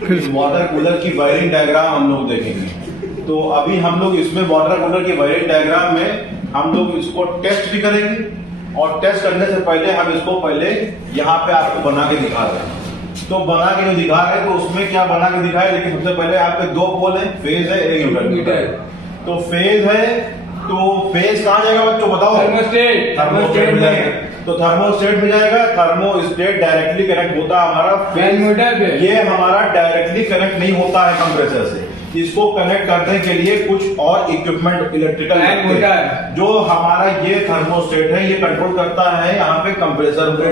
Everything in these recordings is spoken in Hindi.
वाटर कूलर की वायरिंग डायग्राम हम लोग देखेंगे। तो अभी हम लोग इसमें वाटर कूलर की वायरिंग डायग्राम में हम लोग इसको टेस्ट भी करेंगे और टेस्ट करने से पहले हम इसको पहले यहाँ पे आपको बना के दिखा रहे हैं। तो बना के जो दिखा रहे हैं तो उसमें क्या बना के दिखाए, लेकिन सबसे पहले आपके दो पोल है, फेज है, एक न्यूट्रल। तो फेज है, तो फेज कहाँ जाएगा बच्चों बताओ? थर्मोस्टेट में जाएगा। तो थर्मोस्टेट में जाएगा, थर्मोस्टेट डायरेक्टली कनेक्ट होता है हमारा फेज। ये हमारा डायरेक्टली कनेक्ट नहीं होता है कंप्रेसर से, इसको कनेक्ट करने के लिए कुछ और इक्विपमेंट इलेक्ट्रिकल है। जो हमारा ये थर्मोस्टेट है, ये कंट्रोल करता है यहाँ पे कंप्रेसर को।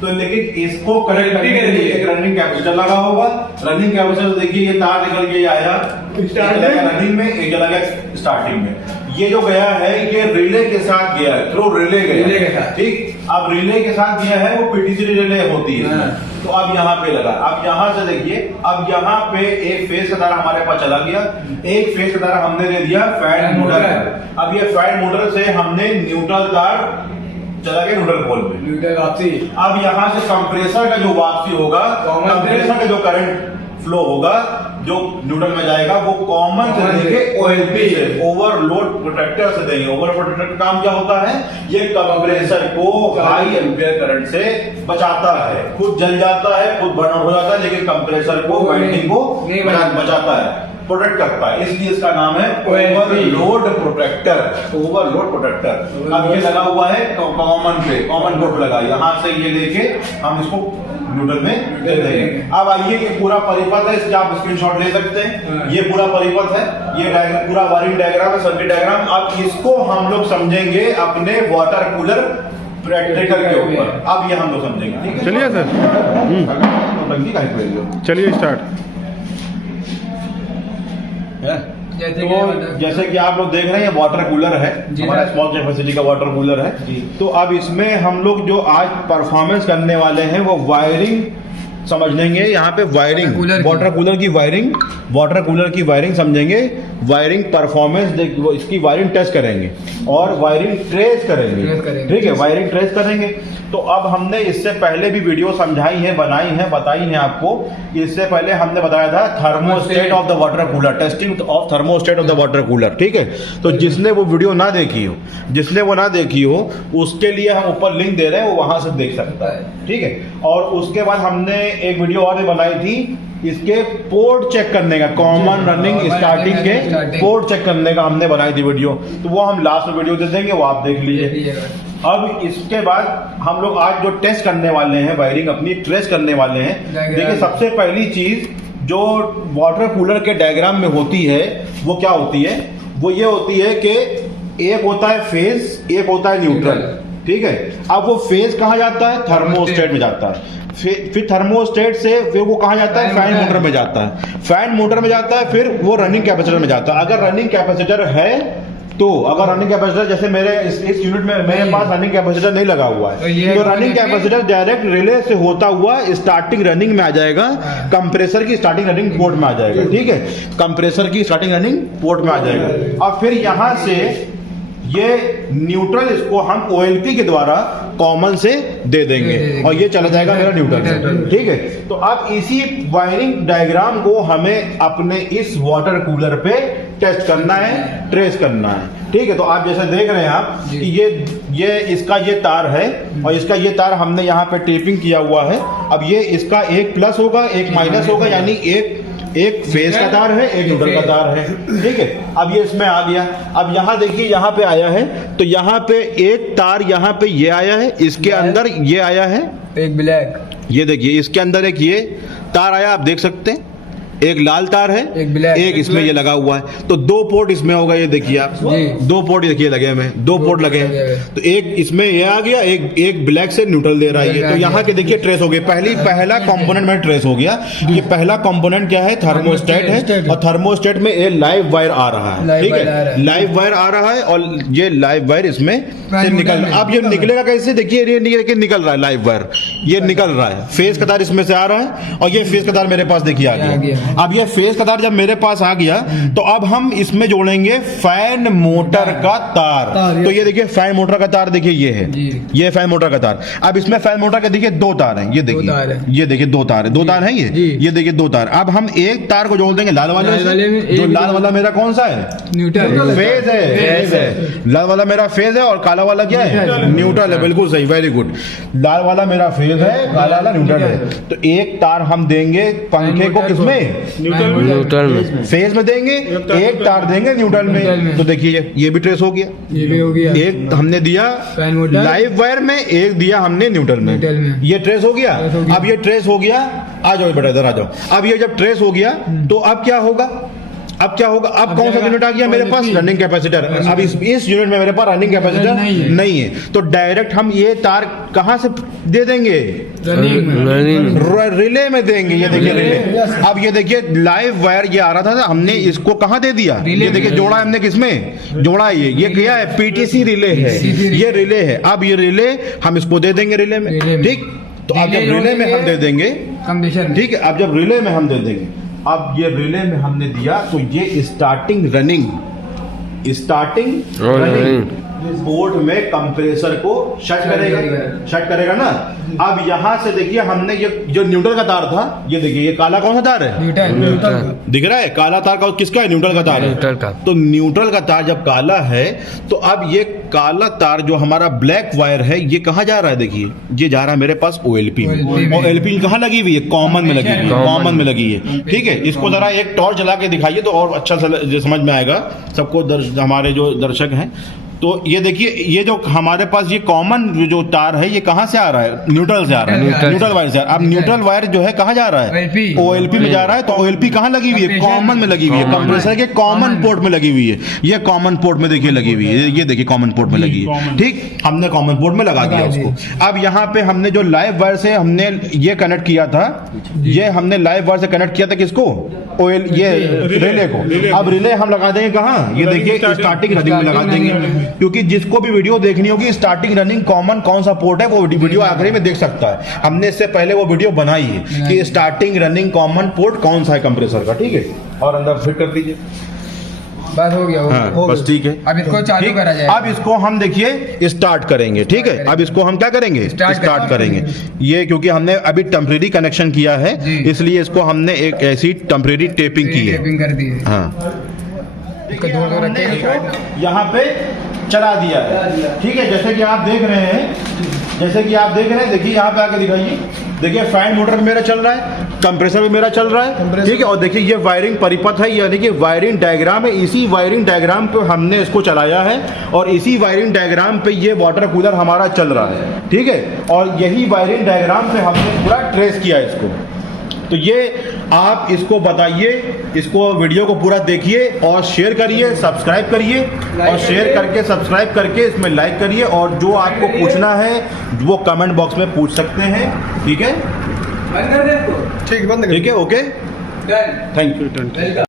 तो लेकिन इसको कनेक्ट करने के लिए एक रनिंग कैपेसिटर लगा होगा। रनिंग कैपेसिटर देखिए ये तार निकल के आया रनिंग में, एक चला गया स्टार्टिंग में। ये जो गया है ये रिले के साथ गया है, थ्रू रिले गया, ठीक। अब रिले के साथ गया है, वो पीटीसी रिले होती है। तो अब यहाँ पे लगा, अब यहाँ से देखिए, अब यहाँ पे एक फेज का तार हमारे पास चला गया, एक फेज का तार हमने दे दिया फैन मोटर। अब ये फैन मोटर से हमने न्यूट्रल तार चला गया न्यूट्रल पोल पे, न्यूट्रल वापसी। अब यहाँ से कंप्रेसर का जो वापसी होगा, कंप्रेसर का जो करंट फ्लो होगा जो न्यूट्रल में जाएगा, वो कॉमन से देंगे ओएलपी से, ओवरलोड प्रोटेक्टर से देंगे। ओवर प्रोटेक्टर का काम क्या होता है? ये कंप्रेसर को हाई एम्पियर करंट से बचाता है। खुद जल जाता है, खुद बर्न आउट हो जाता है, लेकिन कंप्रेसर को वाइंडिंग को बचाता है, प्रोटेक्ट करता है। इसलिए इसका नाम है ओवरलोड प्रोटेक्टर। Overload protector. अब ये लगा हुआ है कॉमन पे, कॉमन पोर्ट लगा, यहाँ से ये लेके हम इसको न्यूट्रल में दे देंगे। अब आइए ये पूरा परिपथ है, इसका आप स्क्रीनशॉट ले सकते हैं। ये पूरा परिपथ है, ये डायग्राम पूरा वायरिंग डायग्राम है, सर्किट डायग्राम। अब इसको हम लोग समझेंगे अपने वाटर कूलर प्रैक्टिकल के ऊपर। अब ये हम लोग समझेंगे, ठीक है? चलिए सर, चलिए स्टार्ट। तो जैसे कि आप लोग देख रहे हैं वाटर कूलर है, हमारा स्मॉल कैपेसिटी का वाटर कूलर है। तो अब इसमें हम लोग जो आज परफॉर्मेंस करने वाले हैं वो वायरिंग समझ लेंगे। यहाँ पे वायरिंग, वाटर कूलर की वायरिंग, वाटर कूलर की वायरिंग समझेंगे, वायरिंग परफॉर्मेंस इसकी वायरिंग टेस्ट करेंगे और वायरिंग ट्रेस करेंगे, ठीक है? वायरिंग ट्रेस करेंगे। तो अब हमने इससे पहले भी वीडियो समझाई है, बनाई है, बताई है आपको। इससे पहले हमने बताया था thermostat of the water cooler, testing of thermostat of the water cooler, ठीक है? तो जिसने वो वीडियो ना देखी हो, जिसने वो ना देखी हो, उसके लिए हम ऊपर लिंक दे रहे हैं, वो वहां से देख सकता है, ठीक है? और उसके बाद हमने एक वीडियो और भी बनाई थी इसके पोर्ट चेक करने का, कॉमन रनिंग स्टार्टिंग के पोर्ट चेक करने का हमने बनाई थी वीडियो। तो वो हम लास्ट में वीडियो दे देंगे, वो आप देख लीजिए। अब इसके बाद हम लोग आज जो टेस्ट करने वाले हैं, वायरिंग अपनी ट्रेस करने वाले हैं। देखिए सबसे पहली चीज जो वाटर कूलर के डायग्राम में होती है वो क्या होती है? वो ये होती है कि एक होता है फेज, एक होता है न्यूट्रल, ठीक है? अब वो फेज कहाँ जाता है? थर्मोस्टेट में जाता है। फिर थर्मोस्टेट से फिर वो कहाँ जाता है? फैन मोटर में जाता है। फैन मोटर में जाता है, फिर वो रनिंग कैपेसिटर में जाता है। अगर रनिंग कैपेसिटर है तो, अगर रनिंग कैपेसिटर जैसे मेरे इस यूनिट में मेरे पास रनिंग कैपेसिटर नहीं लगा हुआ है, तो रनिंग कैपेसिटर डायरेक्ट रिले से होता हुआ स्टार्टिंग रनिंग में आ जाएगा, कंप्रेसर की स्टार्टिंग रनिंग पोर्ट में आ जाएगा, ठीक है? कंप्रेसर की स्टार्टिंग रनिंग पोर्ट में आ जाएगा। और फिर यहां से ये न्यूट्रल, इसको हम ओएलपी के द्वारा कॉमन से दे देंगे और ये चला जाएगा मेरा न्यूट्रल, ठीक है? तो अब इसी वायरिंग डायग्राम को हमें अपने इस वाटर कूलर पे टेस्ट करना है, ट्रेस करना है, ठीक है? तो आप जैसे देख रहे हैं आप कि ये इसका ये तार है और इसका ये तार हमने यहाँ पे टेपिंग किया हुआ है। अब ये इसका एक प्लस होगा, एक माइनस होगा, यानी एक फेज का तार है, एक न्यूट्रल का तार है, ठीक है? अब ये इसमें आ गया। अब यहाँ देखिए, यहाँ पे आया है, तो यहाँ पे एक तार यहाँ पे ये आया है, इसके अंदर ये आया है, एक ब्लैक, ये देखिए इसके अंदर एक ये तार आया, आप देख सकते हैं। एक लाल तार है, एक ब्लैक, एक इसमें ये लगा हुआ है। तो दो पोर्ट इसमें होगा, ये देखिए आप, दो पोर्ट देखिए लगे हुए हैं, दो पोर्ट लगे हैं। तो एक इसमें ये आ गया, एक ब्लैक से न्यूट्रल दे रहा है। तो यहाँ के देखिए ट्रेस हो गया, पहला कंपोनेंट में ट्रेस हो गया। ये पहला कंपोनेंट क्या है? थर्मोस्टेट है, और थर्मोस्टेट में ये लाइव वायर आ रहा है, ठीक है? लाइव वायर आ रहा है और ये लाइव वायर इसमें से निकल, अब ये निकलेगा कैसे? देखिए ये निकल रहा है, लाइव वायर ये निकल रहा है, फेज का तार इसमें से आ रहा है और ये फेज का तार मेरे पास देखिए आ गया। अब ये फेज का तार जब मेरे पास आ गया तो अब हम इसमें जोड़ेंगे फैन मोटर का तार। तो ये देखिए फैन मोटर का तार, देखिए ये है, ये फैन मोटर का तार। अब इसमें फैन मोटर के देखिए 2 तार हैं, ये देखिए, ये देखिए 2 तार है, 2 तार है ये देखिए 2 तार। अब हम एक तार को जोड़ देंगे लाल वाले में, जो लाल वाला मेरा कौन सा है, न्यूट्रल फेज है, फेज है। लाल वाला मेरा फेज है और काला वाला क्या है, न्यूट्रल है। बिल्कुल सही, वेरी गुड। लाल वाला मेरा फेज है, काला वाला न्यूट्रल है। तो एक तार हम देंगे पंखे को किसमें, न्यूट्रल में, फेज में देंगे, एक तार देंगे न्यूट्रल में। तो देखिए ये भी ट्रेस हो गया, ये भी हो गया। एक हमने दिया लाइव वायर में, एक दिया हमने न्यूट्रल में, ये ट्रेस हो गया। अब ये ट्रेस हो गया, आ जाओ बेटा इधर आ जाओ। अब ये जब ट्रेस हो गया तो अब क्या होगा, अब क्या होगा, अब कौन सा यूनिट आ गया मेरे पास, रनिंग कैपेसिटर। अब इस यूनिट में मेरे पास रनिंग कैपेसिटर नहीं है, तो डायरेक्ट हम ये तार कहां से दे देंगे, रिले में देंगे। ये देखिए रिले। अब ये देखिए लाइव वायर ये आ रहा था, हमने इसको कहां दे दिया, ये देखिए जोड़ा हमने किसमें जोड़ा, ये क्या है, पीटीसी रिले है, ये रिले है। अब ये रिले हम इसको दे देंगे रिले में, ठीक। तो अब जब रिले में हम दे देंगे, ठीक है, अब जब रिले में हम दे देंगे, अब ये रिले में हमने दिया तो ये स्टार्टिंग रनिंग बोर्ड में कंप्रेसर को शट करेगा ना। अब यहां से देखिए हमने ये जो न्यूट्रल का तार था, ये देखिए ये काला कौन सा तार है, न्यूट्रल दिख रहा है, काला तार का किसका है, न्यूट्रल का तार है। तो न्यूट्रल का तार जब काला है तो अब ये काला तार जो हमारा ब्लैक वायर है ये कहां जा रहा है, देखिए ये जा रहा है मेरे पास ओएलपी में। और ओएलपी कहां लगी हुई है, कॉमन में लगी हुई है, कॉमन में लगी है, ठीक है। इसको जरा एक टॉर्च जला के दिखाइए तो और अच्छा समझ में आएगा सबको, हमारे जो दर्शक हैं। तो ये देखिए ये जो हमारे पास ये कॉमन जो तार है ये कहां से आ रहा है, न्यूट्रल से आ रहा है, न्यूट्रल वायर से। अब न्यूट्रल वायर जो है कहां जा रहा है, ओएलपी में जा रहा है। तो ओएलपी कहां लगी हुई है, कॉमन में लगी हुई है, कंप्रेसर के कॉमन पोर्ट में लगी हुई है। ये कॉमन पोर्ट में देखिए लगी हुई है, ये देखिए कॉमन पोर्ट में लगी है, ठीक। हमने कॉमन पोर्ट में लगा दिया उसको। अब यहाँ पे हमने जो लाइव वायर से हमने ये कनेक्ट किया था, ये हमने लाइव वायर से कनेक्ट किया था किसको, ये रिले को। अब रिले हम लगा देंगे कहाँ, ये देखिए स्टार्टिंग रनिंग में लगा देंगे, क्योंकि जिसको भी वीडियो देखनी होगी स्टार्टिंग रनिंग कॉमन कौन सा पोर्ट है वो वीडियो आखिरी में देख सकता है। हमने इससे पहले वो वीडियो बनाई है कि स्टार्टिंग रनिंग कॉमन पोर्ट कौन सा है कंप्रेसर का, ठीक है। और अंदर फिट कर दीजिए, बस हो गया, हाँ, बस ठीक है। अब इसको चालू करा जाए। अब इसको हम देखिए स्टार्ट करेंगे, ठीक है। अब इसको हम क्या करेंगे, स्टार्ट करेंगे। ये क्योंकि हमने अभी टेम्परेरी कनेक्शन किया है इसलिए इसको हमने एक ऐसी टेम्परेरी टेपिंग की है, कर दी है। हाँ, यहाँ पे चला दिया है, ठीक है। जैसे कि आप देख रहे हैं, देखिए यहाँ पे आके दिखाइए, देखिए फैन मोटर भी मेरा चल रहा है, कंप्रेसर भी मेरा चल रहा है, ठीक है। और देखिए ये वायरिंग परिपथ है, यानी कि वायरिंग डायग्राम है। इसी वायरिंग डायग्राम पे हमने इसको चलाया है और इसी वायरिंग डायग्राम पे ये वाटर कूलर हमारा चल रहा है, ठीक है। और यही वायरिंग डायग्राम पे हमने पूरा ट्रेस किया इसको। तो ये आप इसको बताइए, इसको वीडियो को पूरा देखिए और शेयर करिए, सब्सक्राइब करिए और शेयर करके सब्सक्राइब करके इसमें लाइक करिए। और जो आपको पूछना है वो कमेंट बॉक्स में पूछ सकते हैं, ठीक है। ठीक है, ओके, थैंक यू।